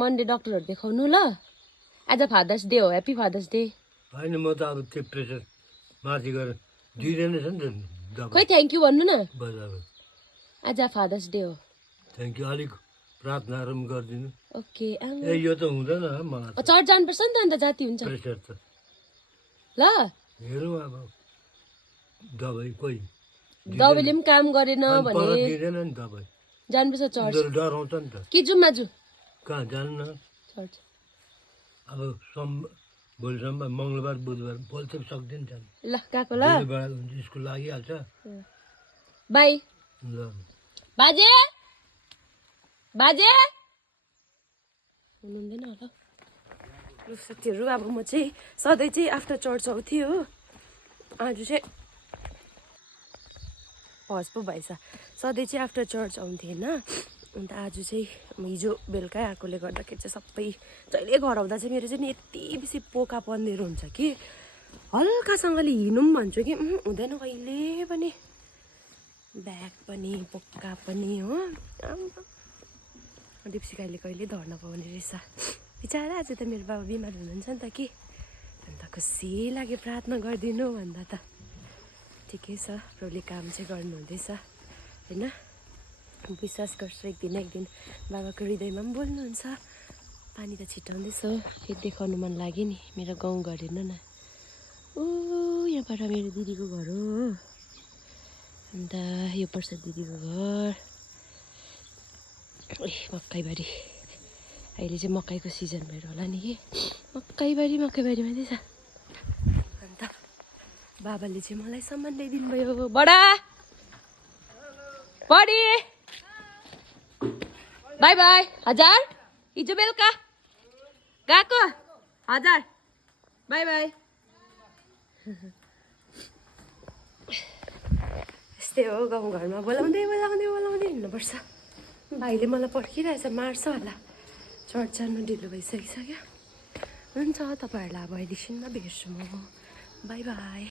Monday डक्टरहरु देखाउनु ल आज फादर्स डे हो ह्यापी फादर्स डे हैन म त अब त्यो प्रेसर माथि गएर दिइदैन छ नि त दबाई खोइ थ्याङ्क यू भन्नु न बजारमा आज फादर्स डे हो थ्याङ्क यू अलिक प्रार्थनाहरू पनि गरिदिनु ओके ए यो त हुँदैन मलाई चर्च जानुपर्छ नि त अन्त जाति हुन्छ प्रेसर त ल हेरौँ अब दबाई कोही दबाईले पनि काम गरेन भने दिँदैन नि दबाई जानुपर्छ चर्च डराउँछ नि त कि जाउँ माजु कहाँ जानु न चर्च अब भोलिसम्म मङ्गलबार बुधबार भोलि त सक्दैन जानु ल गएको ल स्कुल लागिहाल्छ बाई ल बाजे बाजे हुनुहुँदैन होला ल साथीहरू अब म चाहिँ सधैँ चाहिँ आफ्टर चर्च आउँथेँ हो आज चाहिँ हज पो भएछ सधैँ चाहिँ आफ्टर चर्च आउँथेँ होइन अन्त आज चाहिँ हिजो बेलुकै आएकोले गर्दाखेरि चाहिँ सबै जहिले घर आउँदा चाहिँ मेरो चाहिँ नि यति बेसी पोका पन्देरो हुन्छ कि हल्कासँगले हिँडौँ भन्छु कि हुँदैन कहिले पनि ब्याग पनि पोका पनि हो दिप्सिकाले कहिले धर्न पाउने रहेछ बिचरा आज त मेरो बाबा बिमार हुनुहुन्छ नि त कि अन्त खुसी लाग्यो प्रार्थना गरिदिनु भन्दा त ठिकै छ प्रभुले काम चाहिँ गर्नुहुँदैछ होइन विश्वास गर्छु एक दिन बाबाको हृदयमा पनि बोल्नुहुन्छ पानी त छिटाउँदैछ फेरि देखाउनु मन लाग्यो नि मेरो गाउँघर हेर्नु न ओ यहाँबाट मेरो दिदीको घर हो अन्त यो पर्छ दिदीको घर मकैबारी अहिले चाहिँ मकैको सिजन भएर होला नि कि मकैबारी मात्रै छ अन्त बाबाले चाहिँ मलाई सामान ल्याइदिनु भयो बडा बडी बाई बाई हजार हिजो बेलुका गएको हजार बाई बाई यस्तै हो गाउँघरमा बोलाउँदै हिँड्नुपर्छ भाइले मलाई पर्खिरहेछ मार्छ होला चर्च जानु ढिलो भइसकिसक्यो हुन्छ तपाईँहरूलाई अब एकछिनमा भेट्छु म बाई बाई